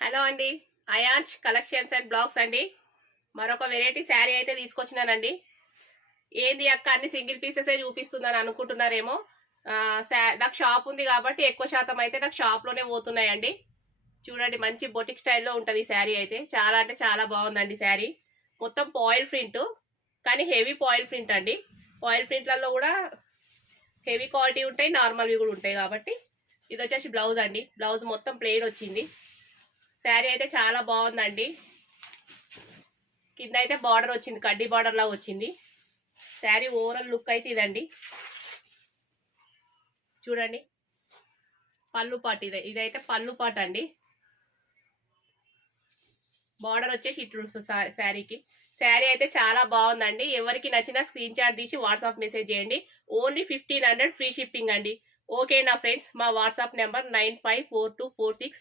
Hello అండి. Ayansh collections and blogs అండి. మరొక వెరైటీ శారీ అయితే తీసుకొచ్చినానండి. ఏంది అక్క అన్ని సింగిల్ పీసెసే చూపిస్తుందని అనుకుంటున్నారేమో. నాకు షాప్ ఉంది కాబట్టి ఎక్కువ శాతం అయితే నాకు షాప్లోనే పోతున్నాయండి. చూడండి మంచి బొటిక్ స్టైల్లో ఉంటుంది ఈ శారీ అయితే. చాలా అంటే చాలా బాగుందండి శారీ. మొత్తం పాయిల్ ప్రింట్, కానీ హెవీ పాయిల్ ప్రింట్ అండి. పాయిల్ ప్రింట్లలో కూడా హెవీ క్వాలిటీ ఉంటాయి, నార్మల్వి కూడా ఉంటాయి కాబట్టి. ఇది వచ్చేసి బ్లౌజ్ అండి. బ్లౌజ్ మొత్తం ప్లెయిన్ వచ్చింది. శారీ అయితే చాలా బాగుందండి. కింద అయితే బార్డర్ వచ్చింది, కడ్డీ బార్డర్ లాగా వచ్చింది. శారీ ఓవరాల్ లుక్ అయితే ఇదండి. చూడండి పళ్ళు పాటు ఇదైతే పళ్ళు పాటు అండి. బార్డర్ వచ్చేసి ఇట్లు శారీకి. శారీ అయితే చాలా బాగుందండి. ఎవరికి నచ్చినా స్క్రీన్ షాట్ తీసి వాట్సాప్ మెసేజ్ చేయండి. ఓన్లీ 1500 ఫ్రీ షిప్పింగ్ అండి. ఓకే నా ఫ్రెండ్స్, మా వాట్సాప్ నెంబర్ 954246